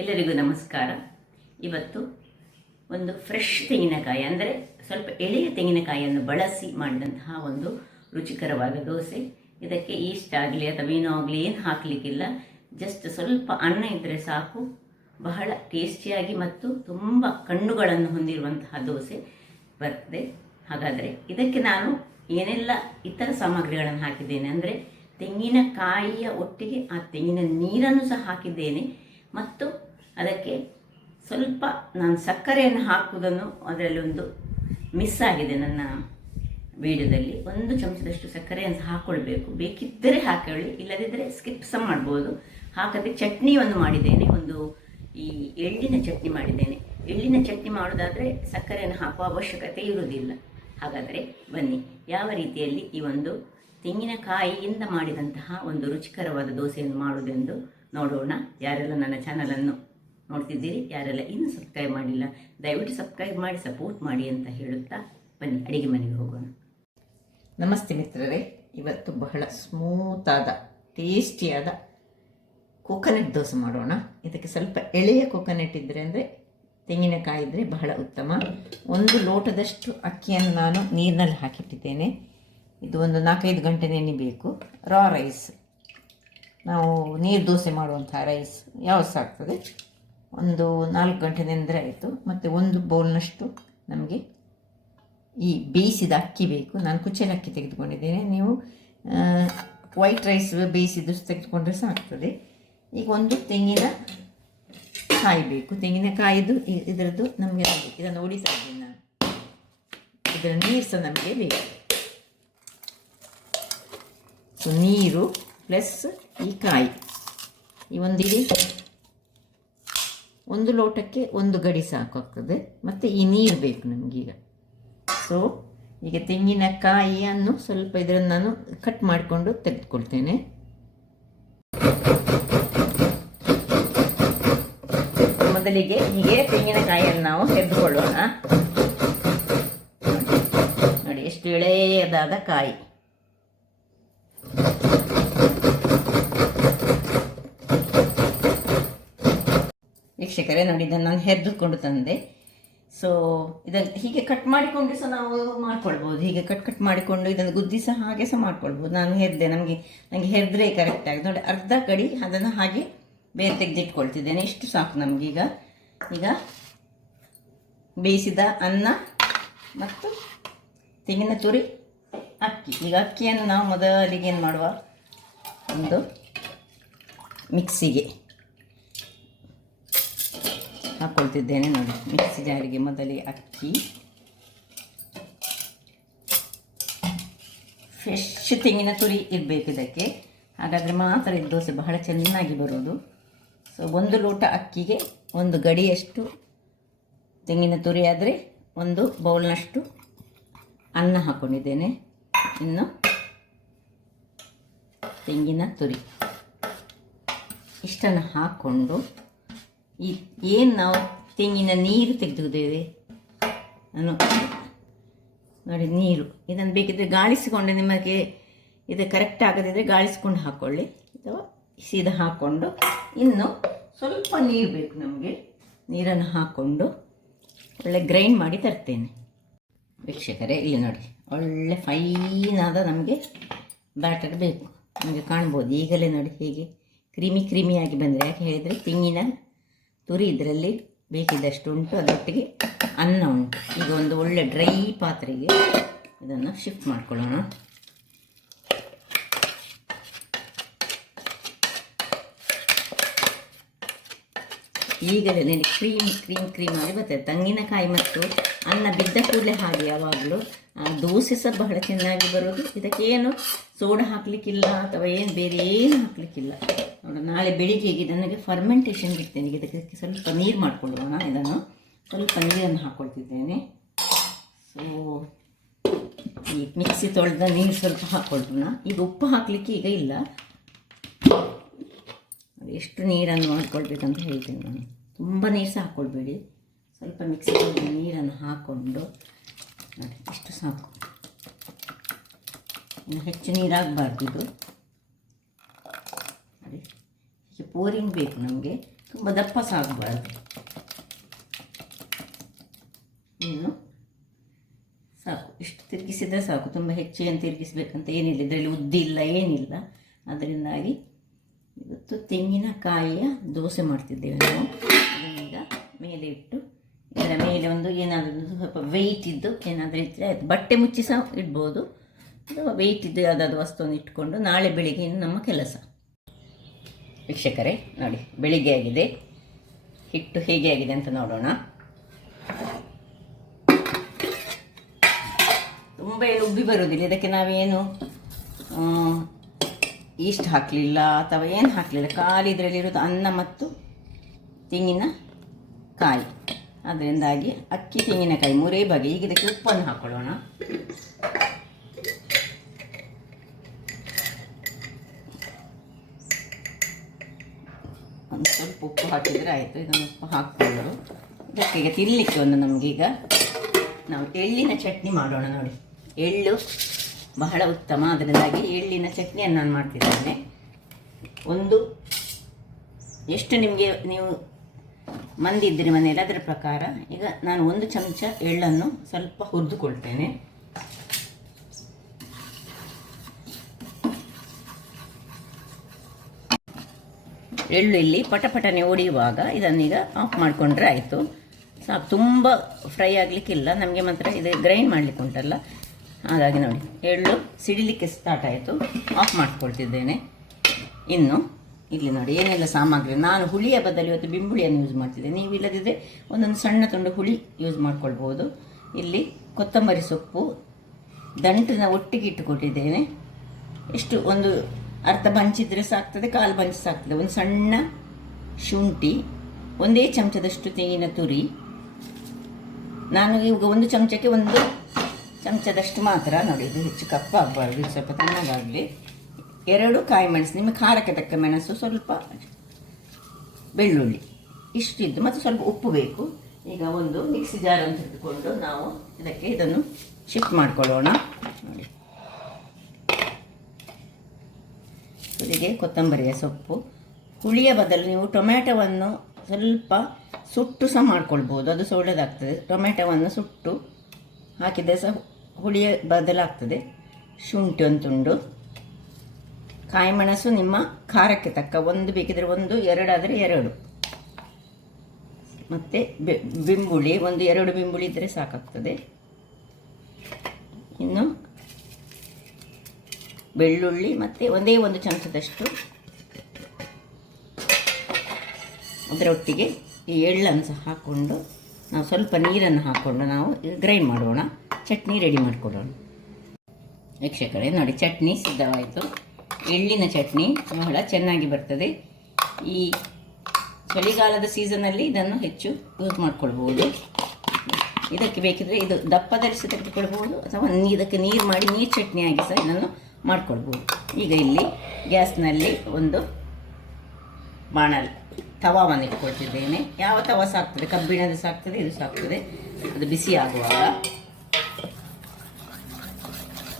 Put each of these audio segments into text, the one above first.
ಎಲ್ಲರಿಗೂ ನಮಸ್ಕಾರ. ಇವತ್ತು ಒಂದು ಫ್ರೆಶ್ ತೆಂಗಿನಕಾಯಿ ಅಂದರೆ ಸ್ವಲ್ಪ ಎಳೆಯ ತೆಂಗಿನಕಾಯಿಯನ್ನು ಬಳಸಿ ಮಾಡಿದಂತಹ ಒಂದು ರುಚಿಕರವಾದ ದೋಸೆ. ಇದಕ್ಕೆ ಈಸ್ಟ್ ಆಗಲಿ ಅಥವಾ ಏನೋ ಆಗಲಿ ಏನು ಹಾಕಲಿಕ್ಕಿಲ್ಲ, ಜಸ್ಟ್ ಸ್ವಲ್ಪ ಅನ್ನ ಇದ್ದರೆ ಸಾಕು. ಬಹಳ ಟೇಸ್ಟಿಯಾಗಿ ಮತ್ತು ತುಂಬ ಕಣ್ಣುಗಳನ್ನು ಹೊಂದಿರುವಂತಹ ದೋಸೆ ಬರ್ತದೆ. ಹಾಗಾದರೆ ಇದಕ್ಕೆ ನಾನು ಏನೆಲ್ಲ ಇತರ ಸಾಮಗ್ರಿಗಳನ್ನು ಹಾಕಿದ್ದೇನೆ ಅಂದರೆ ತೆಂಗಿನಕಾಯಿಯ ಒಟ್ಟಿಗೆ ಆ ತೆಂಗಿನ ನೀರನ್ನು ಸಹ ಹಾಕಿದ್ದೇನೆ ಮತ್ತು ಅದಕ್ಕೆ ಸ್ವಲ್ಪ ನಾನು ಸಕ್ಕರೆಯನ್ನು ಹಾಕುವುದನ್ನು ಅದರಲ್ಲಿ ಒಂದು ಮಿಸ್ ಆಗಿದೆ ನನ್ನ ವಿಡಿಯೋದಲ್ಲಿ. 1 ಚಮಚದಷ್ಟು ಸಕ್ಕರೆಯನ್ನು ಹಾಕ್ಕೊಳ್ಬೇಕು, ಬೇಕಿದ್ದರೆ ಹಾಕೊಳ್ಳಿ, ಇಲ್ಲದಿದ್ದರೆ ಸ್ಕಿಪ್ ಸಹ ಮಾಡ್ಬೋದು. ಹಾಕದೆ ಚಟ್ನಿಯನ್ನು ಮಾಡಿದ್ದೇನೆ, ಒಂದು ಈ ಎಳ್ಳಿನ ಚಟ್ನಿ ಮಾಡಿದ್ದೇನೆ. ಎಳ್ಳಿನ ಚಟ್ನಿ ಮಾಡೋದಾದರೆ ಸಕ್ಕರೆಯನ್ನು ಹಾಕುವ ಅವಶ್ಯಕತೆ ಇರುವುದಿಲ್ಲ. ಹಾಗಾದರೆ ಬನ್ನಿ ಯಾವ ರೀತಿಯಲ್ಲಿ ಈ ಒಂದು ತೆಂಗಿನಕಾಯಿಯಿಂದ ಮಾಡಿದಂತಹ ಒಂದು ರುಚಿಕರವಾದ ದೋಸೆಯನ್ನು ಮಾಡುವುದೆಂದು ನೋಡೋಣ. ಯಾರೆಲ್ಲ ನನ್ನ ಚಾನಲನ್ನು ನೋಡ್ತಿದ್ದೀರಿ, ಯಾರೆಲ್ಲ ಇನ್ನೂ ಸಬ್ಸ್ಕ್ರೈಬ್ ಮಾಡಿಲ್ಲ, ದಯವಿಟ್ಟು ಸಬ್ಸ್ಕ್ರೈಬ್ ಮಾಡಿ ಸಪೋರ್ಟ್ ಮಾಡಿ ಅಂತ ಹೇಳುತ್ತಾ ಬನ್ನಿ ಅಡಿಗೆ ಮನೆಗೆ ಹೋಗೋಣ. ನಮಸ್ತೆ ಮಿತ್ರರೇ, ಇವತ್ತು ಬಹಳ ಸ್ಮೂತಾದ ಟೇಸ್ಟಿಯಾದ ಕೋಕೋನಟ್ ದೋಸೆ ಮಾಡೋಣ. ಇದಕ್ಕೆ ಸ್ವಲ್ಪ ಎಳೆಯ ಕೋಕೋನಟ್ ಇದ್ದರೆ ಅಂದರೆ ತೆಂಗಿನಕಾಯಿ ಇದ್ದರೆ ಬಹಳ ಉತ್ತಮ. 1 ಲೋಟದಷ್ಟು ಅಕ್ಕಿಯನ್ನು ನಾನು ನೀರಿನಲ್ಲಿ ಹಾಕಿಟ್ಟಿದ್ದೇನೆ. ಇದು ಒಂದು 4-5 ಗಂಟೆ ನೆನೆಬೇಕು. ರಾ ರೈಸ್, ನಾವು ನೀರು ದೋಸೆ ಮಾಡುವಂಥ ರೈಸ್ ಯಾವುದು ಸಾಕ್ತದೆ, ಒಂದು 4 ಗಂಟೆ ನೆನೆದರೆ ಆಯಿತು. ಮತ್ತು 1 ಬೌಲ್ನಷ್ಟು ನಮಗೆ ಈ ಬೇಯಿಸಿದ ಅಕ್ಕಿ ಬೇಕು. ನಾನು ಕುಚ್ಚಲ ಅಕ್ಕಿ ತೆಗೆದುಕೊಂಡಿದ್ದೇನೆ, ನೀವು ವೈಟ್ ರೈಸ್ ಬೇಯಿಸಿದ್ದು ತೆಗೆದುಕೊಂಡ್ರೆ ಸಹ ಆಗ್ತದೆ. ಈಗ 1 ತೆಂಗಿನಕಾಯಿ ಬೇಕು. ತೆಂಗಿನಕಾಯಿದು ಇದರದ್ದು ನಮಗೆ ಬೇಕು. ಇದನ್ನು ಹೊಡಿತಾ ಇದ್ದೀನಿ ನಾನು. ಇದರ ನೀರು ಸಹ ನಮಗೆ ಬೇಕು. ಸೊ ನೀರು ಪ್ಲಸ್ ಈ ಕಾಯಿ, ಈ ಒಂದಿಡಿ 1 ಲೋಟಕ್ಕೆ 1 ಗಡಿ ಸಾಕಾಗ್ತದೆ. ಮತ್ತು ಈ ನೀರು ಬೇಕು ನಮಗೀಗ. ಸೊ ಈಗ ತೆಂಗಿನಕಾಯಿಯನ್ನು ಸ್ವಲ್ಪ ಇದನ್ನು ನಾನು ಕಟ್ ಮಾಡಿಕೊಂಡು ತೆಗೆದುಕೊಳ್ತೇನೆ. ಮೊದಲಿಗೆ ಹೀಗೆ ತೆಂಗಿನಕಾಯಿಯನ್ನು ನಾವು ತೆಗೆದುಕೊಳ್ಳೋಣ. ನೋಡಿ ಎಷ್ಟು ಎಳೆಯದಾದ ಕಾಯಿ. ವೀಕ್ಷಕರೇ ನೋಡಿ, ಇದನ್ನು ನಾನು ಹೆರ್ದುಕೊಂಡು ತಂದೆ. ಸೊ ಇದನ್ನು ಹೀಗೆ ಕಟ್ ಮಾಡಿಕೊಂಡು ಸಹ ನಾವು ಮಾಡ್ಕೊಳ್ಬೋದು. ಹೀಗೆ ಕಟ್ ಮಾಡಿಕೊಂಡು ಇದನ್ನು ಗುದ್ದಿ ಸಹ ಹಾಗೆ ಸಹ ಮಾಡ್ಕೊಳ್ಬೋದು. ನಾನು ಹೆರ್ದೆ, ನನಗೆ ಹೆರ್ದ್ರೆ ಕರೆಕ್ಟ್ ಆಗಿದೆ ನೋಡಿ. ಅರ್ಧ ಕಡಿ ಅದನ್ನು ಹಾಗೆ ಬೇರೆ ತೆಗೆದಿಟ್ಕೊಳ್ತಿದ್ದೇನೆ. ಇಷ್ಟು ಸಾಕು ನಮಗೀಗ. ಈಗ ಬೇಯಿಸಿದ ಅನ್ನ ಮತ್ತು ತೆಂಗಿನ ತುರಿ ಅಕ್ಕಿ. ಈಗ ಅಕ್ಕಿಯನ್ನು ನಾವು ಮೊದಲಿಗೆ ಏನು ಮಾಡುವ, ಒಂದು ಮಿಕ್ಸಿಗೆ ಹಾಕ್ಕೊಳ್ತಿದ್ದೇನೆ ನೋಡಿ. ಮಿಕ್ಸಿ ಜಾರಿಗೆ ಮೊದಲಿಗೆ ಅಕ್ಕಿ, ಫ್ರೆಶ್ ತೆಂಗಿನ ತುರಿ ಇರಬೇಕು ಇದಕ್ಕೆ, ಹಾಗಾದರೆ ಮಾತ್ರ ಇದು ದೋಸೆ ಬಹಳ ಚೆನ್ನಾಗಿ ಬರೋದು. ಸೊ 1 ಲೋಟ ಅಕ್ಕಿಗೆ 1 ಗಡಿಯಷ್ಟು ತೆಂಗಿನ ತುರಿ ಆದರೆ 1 ಬೌಲ್ನಷ್ಟು ಅನ್ನ ಹಾಕ್ಕೊಂಡಿದ್ದೇನೆ. ಇನ್ನು ತೆಂಗಿನ ತುರಿ ಇಷ್ಟನ್ನು ಹಾಕ್ಕೊಂಡು ಈ ಏನು ನಾವು ತೆಂಗಿನ ನೀರು ತೆಗೆದಿದ್ದೇವೆ ನಾನು ನೋಡಿ, ನೀರು ಇದನ್ನು ಬೇಕಿದ್ದರೆ ಗಾಳಿಸಿಕೊಂಡು, ನಿಮಗೆ ಇದು ಕರೆಕ್ಟ್ ಆಗದಿದ್ದರೆ ಗಾಳಿಸ್ಕೊಂಡು ಹಾಕ್ಕೊಳ್ಳಿ, ಅಥವಾ ಸೀದಾ ಹಾಕ್ಕೊಂಡು ಇನ್ನು ಸ್ವಲ್ಪ ನೀರು ಬೇಕು ನಮಗೆ. ನೀರನ್ನು ಹಾಕ್ಕೊಂಡು ಒಳ್ಳೆ ಗ್ರೈಂಡ್ ಮಾಡಿ ತರ್ತೇನೆ. ವೀಕ್ಷಕರೇ ಇಲ್ಲಿ ನೋಡಿ, ಒಳ್ಳೆ ಫೈನಾದ ನಮಗೆ ಬ್ಯಾಟರ್ ಬೇಕು. ನಿಮಗೆ ಕಾಣ್ಬೋದು ಈಗಲೇ ನೋಡಿ ಹೇಗೆ ಕ್ರೀಮಿಯಾಗಿ ಬಂದರೆ. ಯಾಕೆ ಹೇಳಿದರೆ ತೆಂಗಿನ ತುರಿ ಇದರಲ್ಲಿ ಬೇಕಿದ್ದಷ್ಟು ಉಂಟು, ಅದರೊಟ್ಟಿಗೆ ಅನ್ನ ಉಂಟು. ಈಗ ಒಂದು ಒಳ್ಳೆ ಡ್ರೈ ಪಾತ್ರೆಗೆ ಇದನ್ನು ಶಿಫ್ಟ್ ಮಾಡ್ಕೊಳ್ಳೋಣ. ಈಗಲೇ ನೋಡಿ ಕ್ರೀಮ್ ಆಗಿ ಬರ್ತದೆ. ತೆಂಗಿನಕಾಯಿ ಮತ್ತು ಅನ್ನ ಬಿದ್ದ ಕೂಡಲೇ ಹಾಗೆ ಯಾವಾಗಲೂ ದೋಸೆ ಸಹ ಬಹಳ ಚೆನ್ನಾಗಿ ಬರೋದು. ಇದಕ್ಕೆ ಏನು ಸೋಡಾ ಹಾಕಲಿಕ್ಕಿಲ್ಲ ಅಥವಾ ಏನು ಬೇರೆ ಏನು ಹಾಕಲಿಕ್ಕಿಲ್ಲ. ನೋಡಿ, ನಾಳೆ ಬೆಳಿಗ್ಗೆಗೆ ನನಗೆ ಫರ್ಮೆಂಟೇಷನ್ ಇಡ್ತೇನೆ. ಇದಕ್ಕೆ ಸ್ವಲ್ಪ ನೀರು ಮಾಡಿಕೊಳ್ಳೋಣ. ಇದನ್ನು ಸ್ವಲ್ಪ ನೀರನ್ನು ಹಾಕ್ಕೊಳ್ತಿದ್ದೇನೆ. ಸೊ ಈ ಮಿಕ್ಸಿ ತೊಳೆದ ನೀರು ಸ್ವಲ್ಪ ಹಾಕ್ಕೊಳ್ಳೋಣ. ಈಗ ಉಪ್ಪು ಹಾಕಲಿಕ್ಕೆ ಈಗ ಇಲ್ಲ. ಎಷ್ಟು ನೀರನ್ನು ಮಾಡ್ಕೊಳ್ಬೇಕಂತ ಹೇಳ್ತೇನೆ ನಾನು. ತುಂಬ ನೀರು ಸಹ ಹಾಕ್ಕೊಳ್ಬೇಡಿ, ಸ್ವಲ್ಪ ಮಿಕ್ಸಿ ತೊಳೆದ ನೀರನ್ನು ಹಾಕ್ಕೊಂಡು ನೋಡಿ, ಇಷ್ಟು ಸಾಕು. ಇನ್ನು ಹೆಚ್ಚು ನೀರಾಗಬಾರ್ದು ಇದು ನೋಡಿ. ಹೀಗೆ ಪೋರಿಂಗ್ ಬೇಕು ನಮಗೆ. ತುಂಬ ದಪ್ಪ ಸಾಗಬಾರ್ದು. ಇನ್ನು ಸಾಕು, ಇಷ್ಟು ತಿರುಗಿಸಿದರೆ ಸಾಕು. ತುಂಬ ಹೆಚ್ಚು ಏನು ತಿರುಗಿಸ್ಬೇಕಂತ ಏನಿಲ್ಲ, ಇದರಲ್ಲಿ ಉದ್ದಿ ಇಲ್ಲ ಏನಿಲ್ಲ. ಅದರಿಂದಾಗಿ ಇವತ್ತು ತೆಂಗಿನಕಾಯಿಯ ದೋಸೆ ಮಾಡ್ತಿದ್ದೇವೆ ನಾವು. ಇದನ್ನೀಗ ಮೇಲೆ ಇಟ್ಟು ಇದರ ಮೇಲೆ ಒಂದು ಏನಾದರೂ ಸ್ವಲ್ಪ ವೆಯ್ಟ್ ಇದ್ದು ಏನಾದರೂ ಇದ್ದರೆ ಆಯಿತು. ಬಟ್ಟೆ ಮುಚ್ಚಿ ಸಹ ಇಡ್ಬೋದು, ಅಥವಾ ವೆಯ್ಟ್ ಇದ್ದು ಯಾವುದಾದ್ರು ವಸ್ತುವನ್ನು ಇಟ್ಕೊಂಡು ನಾಳೆ ಬೆಳಿಗ್ಗೆ ಇನ್ನು ನಮ್ಮ ಕೆಲಸ. ವೀಕ್ಷಕರೇ ನೋಡಿ, ಬೆಳಿಗ್ಗೆ ಆಗಿದೆ. ಹಿಟ್ಟು ಹೇಗೆ ಆಗಿದೆ ಅಂತ ನೋಡೋಣ. ತುಂಬ ಏನು ಉಬ್ಬಿ ಬರೋದಿಲ್ಲ. ಇದಕ್ಕೆ ನಾವೇನು ಈಸ್ಟ್ ಹಾಕಲಿಲ್ಲ ಅಥವಾ ಏನು ಹಾಕಲಿಲ್ಲ, ಖಾಲಿ ಇದರಲ್ಲಿರೋದು ಅನ್ನ ಮತ್ತು ತೆಂಗಿನಕಾಯಿ. ಅದರಿಂದಾಗಿ ಅಕ್ಕಿ ತೆಂಗಿನಕಾಯಿ ಮೂರೇ ಬಗೆ. ಈಗ ಇದಕ್ಕೆ ಉಪ್ಪನ್ನು ಹಾಕೊಳ್ಳೋಣ. ಒಂದು ಸ್ವಲ್ಪ ಉಪ್ಪು ಹಾಕಿದರೆ ಆಯಿತು. ಇದನ್ನು ಉಪ್ಪು ಹಾಕ್ಕೊಳ್ಳೋದು. ಇದಕ್ಕೆ ಈಗ ತಿನ್ನಲಿಕ್ಕೆ ಒಂದು ನಮಗೀಗ ನಾವು ಎಳ್ಳಿನ ಚಟ್ನಿ ಮಾಡೋಣ. ನೋಡಿ, ಎಳ್ಳು ಬಹಳ ಉತ್ತಮ. ಅದರಿಂದಾಗಿ ಎಳ್ಳಿನ ಚಟ್ನಿಯನ್ನು ನಾನು ಮಾಡ್ತಿದ್ದೇನೆ. ಒಂದು ಎಷ್ಟು ನಿಮಗೆ ನೀವು ಮಂದಿ ಇದ್ದರೆ ಮನೆಯಲ್ಲಿ ಅದರ ಪ್ರಕಾರ ಈಗ ನಾನು 1 ಚಮಚ ಎಳ್ಳನ್ನು ಸ್ವಲ್ಪ ಹುರಿದುಕೊಳ್ತೇನೆ. ಎಳ್ಳು ಇಲ್ಲಿ ಪಟಪಟನೆ ಒಡೆಯುವಾಗ ಇದನ್ನೀಗ ಆಫ್ ಮಾಡಿಕೊಂಡ್ರೆ ಆಯಿತು, ಸಾಕು. ತುಂಬ ಫ್ರೈ ಆಗಲಿಕ್ಕಿಲ್ಲ ನಮಗೆ, ಮಾತ್ರ ಇದು ಗ್ರೈಂಡ್ ಮಾಡಲಿಕ್ಕೆ ಉಂಟಲ್ಲ. ಹಾಗಾಗಿ ನೋಡಿ, ಎಳ್ಳು ಸಿಡಿಲಿಕ್ಕೆ ಸ್ಟಾರ್ಟ್ ಆಯಿತು, ಆಫ್ ಮಾಡ್ಕೊಳ್ತಿದ್ದೇನೆ. ಇನ್ನು ಇಲ್ಲಿ ನೋಡಿ ಏನೆಲ್ಲ ಸಾಮಗ್ರಿ. ನಾನು ಹುಳಿಯ ಬದಲು ಇವತ್ತು ಬಿಂಬುಳಿಯನ್ನು ಯೂಸ್ ಮಾಡ್ತಿದ್ದೆ. ನೀವು ಇಲ್ಲದಿದ್ದರೆ ಒಂದೊಂದು ಸಣ್ಣ ತುಂಡು ಹುಳಿ ಯೂಸ್ ಮಾಡ್ಕೊಳ್ಬೋದು. ಇಲ್ಲಿ ಕೊತ್ತಂಬರಿ ಸೊಪ್ಪು ದಂಟಿನ ಒಟ್ಟಿಗೆ ಇಟ್ಟುಕೊಟ್ಟಿದ್ದೇನೆ. ಎಷ್ಟು ಒಂದು ಅರ್ಧ ಬಂಚಿದ್ರೆ ಸಾಕ್ತದೆ, ಕಾಲು ಬಂಚ್ ಸಾಕ್ತದೆ. ಒಂದು ಸಣ್ಣ ಶುಂಠಿ, 1 ಚಮಚದಷ್ಟು ತೆಂಗಿನ ತುರಿ. ನಾನು ಈಗ 1 ಚಮಚಕ್ಕೆ 1 ಚಮಚದಷ್ಟು ಮಾತ್ರ. ನೋಡಿ, ಇದು ಹೆಚ್ಚು ಕಪ್ಪಾಗಬಾರ್ದು, ಇದು ಸ್ವಲ್ಪ ತಣ್ಣಗಾಗಲಿ. 2 ಕಾಯಿ ಮೆಣಸು, ನಿಮ್ಮ ಖಾರಕ್ಕೆ ತಕ್ಕ ಮೆಣಸು, ಸ್ವಲ್ಪ ಬೆಳ್ಳುಳ್ಳಿ, ಇಷ್ಟಿದ್ದು ಮತ್ತು ಸ್ವಲ್ಪ ಉಪ್ಪು ಬೇಕು. ಈಗ ಒಂದು ಮಿಕ್ಸಿ ಜಾರನ್ನು ತೆಗೆದುಕೊಂಡು ನಾವು ಇದನ್ನು ಶಿಫ್ಟ್ ಮಾಡ್ಕೊಳ್ಳೋಣ. ನೋಡಿ, ಇದಕ್ಕೆ ಕೊತ್ತಂಬರಿಯ ಸೊಪ್ಪು. ಹುಳಿಯ ಬದಲು ನೀವು ಟೊಮ್ಯಾಟೊವನ್ನು ಸ್ವಲ್ಪ ಸುಟ್ಟು ಸಹ ಮಾಡ್ಕೊಳ್ಬೋದು, ಅದು ಸಹ ಒಳ್ಳೆಯದಾಗ್ತದೆ. ಟೊಮ್ಯಾಟೊವನ್ನು ಸುಟ್ಟು ಹಾಕಿದರೆ ಸಹ ಹುಳಿಯ ಬದಲಾಗ್ತದೆ. ಶುಂಠಿ 1 ತುಂಡು, ಕಾಯಿ ಮೆಣಸು ನಿಮ್ಮ ಖಾರಕ್ಕೆ ತಕ್ಕ, 1 ಬೇಕಿದ್ರೆ 1, 2 ಆದರೆ 2, ಮತ್ತು ಬಿಂಬುಳಿ 1-2 ಬಿಂಬುಳಿ ಇದ್ದರೆ ಸಾಕಾಗ್ತದೆ. ಇನ್ನು ಬೆಳ್ಳುಳ್ಳಿ ಮತ್ತು 1 ಚಮಚದಷ್ಟು. ಅದರೊಟ್ಟಿಗೆ ಈ ಎಳ್ಳನ್ನು ಸಹ ಹಾಕ್ಕೊಂಡು ನಾವು ಸ್ವಲ್ಪ ನೀರನ್ನು ಹಾಕ್ಕೊಂಡು ನಾವು ಗ್ರೈಂಡ್ ಮಾಡೋಣ. ಚಟ್ನಿ ರೆಡಿ ಮಾಡಿಕೊಡೋಣ. ವೀಕ್ಷಕರೇ ನೋಡಿ, ಚಟ್ನಿ ಸಿದ್ಧವಾಯಿತು. ಎಳ್ಳಿನ ಚಟ್ನಿ ಬಹಳ ಚೆನ್ನಾಗಿ ಬರ್ತದೆ. ಈ ಚಳಿಗಾಲದ ಸೀಸನಲ್ಲಿ ಇದನ್ನು ಹೆಚ್ಚು ಯೂಸ್ ಮಾಡ್ಕೊಳ್ಬೋದು. ಇದಕ್ಕೆ ಬೇಕಿದ್ರೆ ಇದು ದಪ್ಪದಲ್ಲಿ ಸಹ ತೆಗೆದುಕೊಳ್ಬೋದು, ಅಥವಾ ಇದಕ್ಕೆ ನೀರು ಮಾಡಿ ನೀರು ಚಟ್ನಿಯಾಗಿ ಸಹ ಇದನ್ನು ಮಾಡ್ಕೊಳ್ಬೋದು. ಈಗ ಇಲ್ಲಿ ಗ್ಯಾಸ್ನಲ್ಲಿ ಒಂದು ತವಾವನ್ನು ಇಟ್ಕೊಳ್ತಿದ್ದೇನೆ. ಯಾವ ತವ ಸಾಕ್ತದೆ, ಕಬ್ಬಿಣದ ಸಾಕ್ತದೆ, ಇದು ಸಾಕ್ತದೆ. ಅದು ಬಿಸಿ ಆಗುವಾಗ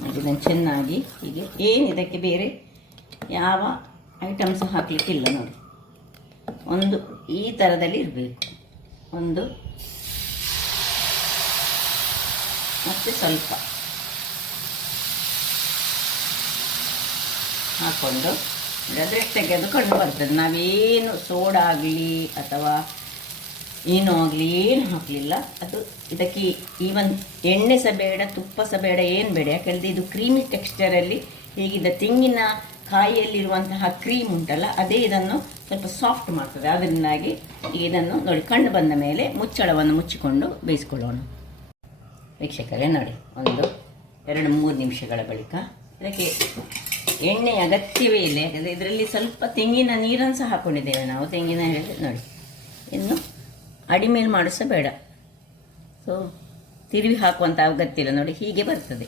ಇದನ್ನು ಚೆನ್ನಾಗಿ ಹೀಗೆ, ಏನು ಇದಕ್ಕೆ ಬೇರೆ ಯಾವ ಐಟಮ್ಸ್ ಹಾಕಲಿಕ್ಕಿಲ್ಲ. ನೋಡಿ, ಒಂದು ಈ ಥರದಲ್ಲಿ ಇರಬೇಕು. ಒಂದು ಮತ್ತು ಸ್ವಲ್ಪ ಹಾಕ್ಕೊಂಡು ಅದರಷ್ಟಾಗಿ ಅದು ಕಂಡು ಬರ್ತದೆ. ನಾವೇನು ಸೋಡಾ ಆಗಲಿ ಅಥವಾ ಏನೂ ಆಗಲಿ ಏನು ಹಾಕಲಿಲ್ಲ. ಅದು ಇದಕ್ಕೆ ಈವನ್ ಎಣ್ಣೆ ಸಹ ಬೇಡ, ತುಪ್ಪ ಸಹ ಬೇಡ, ಏನು ಬೇಡ. ಯಾಕೆಂದರೆ ಇದು ಕ್ರೀಮಿ ಟೆಕ್ಸ್ಚರಲ್ಲಿ ಹೇಗಿದ್ದ ತೆಂಗಿನ ಕಾಯಿಯಲ್ಲಿರುವಂತಹ ಕ್ರೀಮ್ ಉಂಟಲ್ಲ, ಅದೇ ಇದನ್ನು ಸ್ವಲ್ಪ ಸಾಫ್ಟ್ ಮಾಡ್ತದೆ. ಅದರಿಂದಾಗಿ ಇದನ್ನು ನೋಡಿ, ಕಂಡು ಬಂದ ಮೇಲೆ ಮುಚ್ಚಳವನ್ನು ಮುಚ್ಚಿಕೊಂಡು ಬೇಯಿಸ್ಕೊಳ್ಳೋಣ. ವೀಕ್ಷಕರೇ ನೋಡಿ, 1-2-3 ನಿಮಿಷಗಳ ಬಳಿಕ ಇದಕ್ಕೆ ಎಣ್ಣೆ ಅಗತ್ಯವೇ ಇಲ್ಲ. ಯಾಕಂದರೆ ಇದರಲ್ಲಿ ಸ್ವಲ್ಪ ತೆಂಗಿನ ನೀರನ್ನು ಸಹ ಹಾಕ್ಕೊಂಡಿದ್ದೇವೆ ನಾವು. ತೆಂಗಿನ ನೋಡಿ, ಇನ್ನು ಅಡಿಮೇಲೆ ಮಾಡಿಸ ಬೇಡ, ಸೊ ತಿರುವಿ ಹಾಕುವಂಥ ಅಗತ್ಯ ಇಲ್ಲ. ನೋಡಿ, ಹೀಗೆ ಬರ್ತದೆ.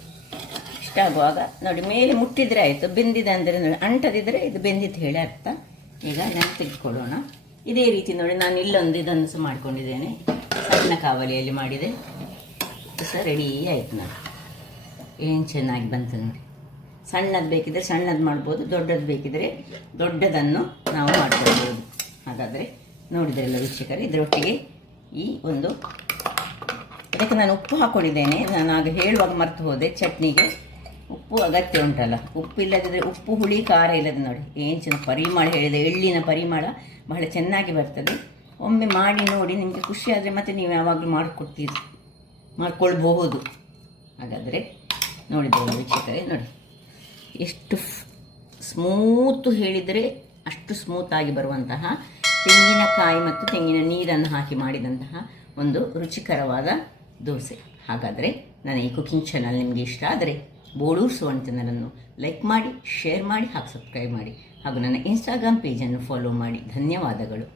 ಇಷ್ಟಾಗುವಾಗ ನೋಡಿ, ಮೇಲೆ ಮುಟ್ಟಿದರೆ ಆಯಿತು. ಬೆಂದಿದೆ ಅಂದರೆ ನೋಡಿ, ಅಂಟದಿದ್ದರೆ ಇದು ಬೆಂದಿತ್ತು ಹೇಳಿ ಅರ್ಥ. ಈಗ ನಾನು ತೆಗೆದುಕೊಳ್ಳೋಣ. ಇದೇ ರೀತಿ ನೋಡಿ, ನಾನು ಇಲ್ಲೊಂದು ಇದನ್ನು ಸಹ ಮಾಡ್ಕೊಂಡಿದ್ದೇನೆ, ಸಣ್ಣ ಕಾವಲಿಯಲ್ಲಿ ಮಾಡಿದೆ. ಸಹ ರೆಡಿ ಆಯಿತು. ನೋಡಿ, ಏನು ಚೆನ್ನಾಗಿ ಬಂತು ನೋಡಿ. ಸಣ್ಣದು ಬೇಕಿದ್ರೆ ಸಣ್ಣದು ಮಾಡ್ಬೋದು, ದೊಡ್ಡದು ಬೇಕಿದ್ರೆ ದೊಡ್ಡದನ್ನು ನಾವು ಮಾಡ್ಕೊಳ್ಬೋದು. ಹಾಗಾದರೆ ನೋಡಿದ್ರಲ್ಲ ವೀಕ್ಷಕರೇ, ಇದರೊಟ್ಟಿಗೆ ಈ ಒಂದು ಇದಕ್ಕೆ ನಾನು ಉಪ್ಪು ಹಾಕ್ಕೊಂಡಿದ್ದೇನೆ. ನಾನು ಆಗ ಹೇಳುವಾಗ ಮರ್ತು ಹೋದೆ, ಚಟ್ನಿಗೆ ಉಪ್ಪು ಅಗತ್ಯ ಉಂಟಲ್ಲ. ಉಪ್ಪು ಇಲ್ಲದಿದ್ದರೆ ಉಪ್ಪು ಹುಳಿ ಖಾರ ಇಲ್ಲದೆ ನೋಡಿ ಏನು ಚೆನ್ನ ಪರಿಮಳ ಹೇಳಿದೆ, ಎಳ್ಳಿನ ಪರಿಮಳ ಬಹಳ ಚೆನ್ನಾಗಿ ಬರ್ತದೆ. ಒಮ್ಮೆ ಮಾಡಿ ನೋಡಿ, ನಿಮಗೆ ಖುಷಿ ಆದರೆ ಮತ್ತೆ ನೀವು ಯಾವಾಗಲೂ ಮಾಡ್ಕೊಳ್ಬಹುದು. ಹಾಗಾದರೆ ನೋಡಿದ್ರಲ್ಲ ವೀಕ್ಷಕರೇ, ನೋಡಿ ಎಷ್ಟು ಸ್ಮೂತು ಹೇಳಿದರೆ ಅಷ್ಟು ಸ್ಮೂತಾಗಿ ಬರುವಂತಹ ತೆಂಗಿನಕಾಯಿ ಮತ್ತು ತೆಂಗಿನ ನೀರನ್ನು ಹಾಕಿ ಮಾಡಿದಂತಹ ಒಂದು ರುಚಿಕರವಾದ ದೋಸೆ. ಹಾಗಾದರೆ ನನ್ನ ಈ ಕುಕಿಂಗ್ ಚಾನಲ್ ನಿಮಗೆ ಇಷ್ಟ ಆದರೆ ಬೋಳೂರು ಸುವರ್ಣ ಚಾನಲನ್ನು ಲೈಕ್ ಮಾಡಿ, ಶೇರ್ ಮಾಡಿ ಹಾಗೂ ಸಬ್ಸ್ಕ್ರೈಬ್ ಮಾಡಿ ಹಾಗೂ ನನ್ನ ಇನ್ಸ್ಟಾಗ್ರಾಮ್ ಪೇಜನ್ನು ಫಾಲೋ ಮಾಡಿ. ಧನ್ಯವಾದಗಳು.